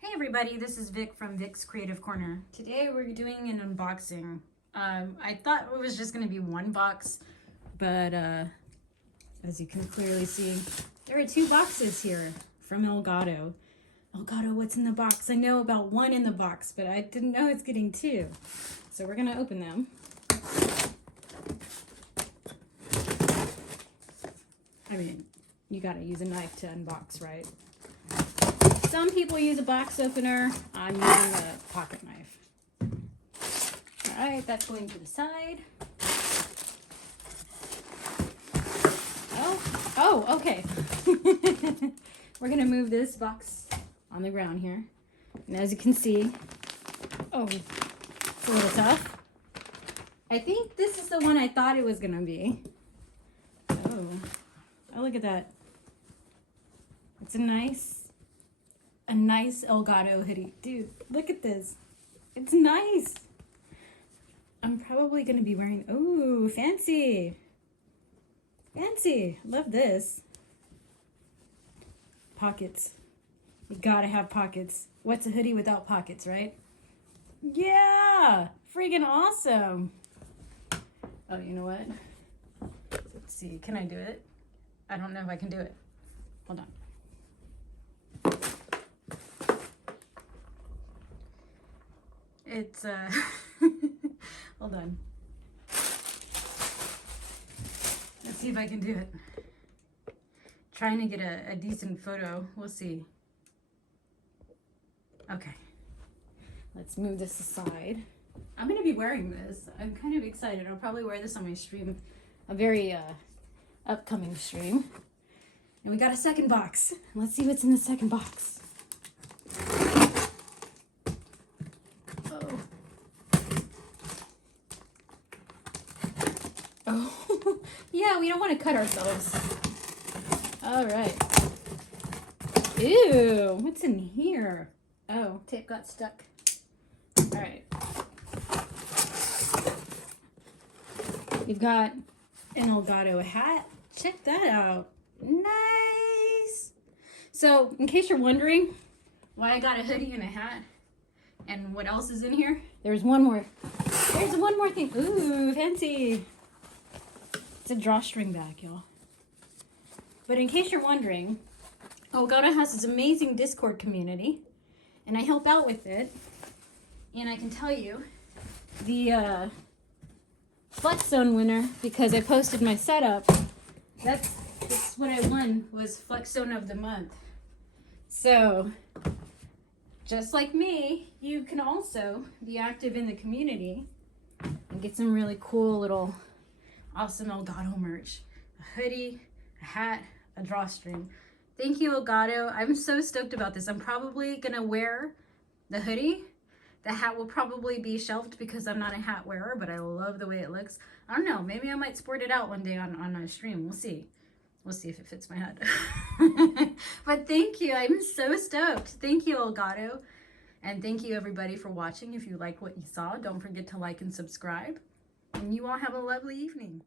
Hey everybody, this is Vic from Vic's Creative Corner. Today we're doing an unboxing. I thought it was just going to be one box, but as you can clearly see, there are two boxes here from Elgato. Elgato, what's in the box? I know about one in the box, but I didn't know it's getting two. So we're going to open them. I mean, you got to use a knife to unbox, right? Some people use a box opener. I'm using a pocket knife. All right, that's going to the side. Oh, okay. We're gonna move this box on the ground here. And as you can see, it's a little tough. I think this is the one I thought it was gonna be. Oh, look at that. It's a nice Elgato hoodie. Dude, look at this. It's nice. I'm probably going to be wearing, ooh, fancy. Fancy. Love this. Pockets. You gotta have pockets. What's a hoodie without pockets, right? Yeah. Freaking awesome. Oh, you know what? Let's see. Can I do it? I don't know if I can do it. Hold on. It's, hold on. Let's see if I can do it. Trying to get a decent photo. We'll see. Okay. Let's move this aside. I'm going to be wearing this. I'm kind of excited. I'll probably wear this on my stream. A very, upcoming stream. And we got a second box. Let's see what's in the second box. Oh, yeah, we don't want to cut ourselves. All right. Ew, what's in here? Oh, tape got stuck. All right. We've got an Elgato hat. Check that out. Nice. So, in case you're wondering why I got a hoodie and a hat and what else is in here, there's one more. There's one more thing. Ooh, fancy. It's a drawstring bag, y'all. But in case you're wondering, Elgato has this amazing Discord community, and I help out with it. And I can tell you, the Flex Zone winner, because I posted my setup, that's what I won, was Flex Zone of the Month. So, just like me, you can also be active in the community and get some really cool little awesome Elgato merch. A hoodie, a hat, a drawstring. Thank you, Elgato. I'm so stoked about this. I'm probably gonna wear the hoodie. The hat will probably be shelved because I'm not a hat wearer, but I love the way it looks. I don't know, maybe I might sport it out one day on a stream. We'll see. We'll see if it fits my head. But thank you, I'm so stoked. Thank you, Elgato. And thank you everybody for watching. If you like what you saw, don't forget to like and subscribe. And you all have a lovely evening.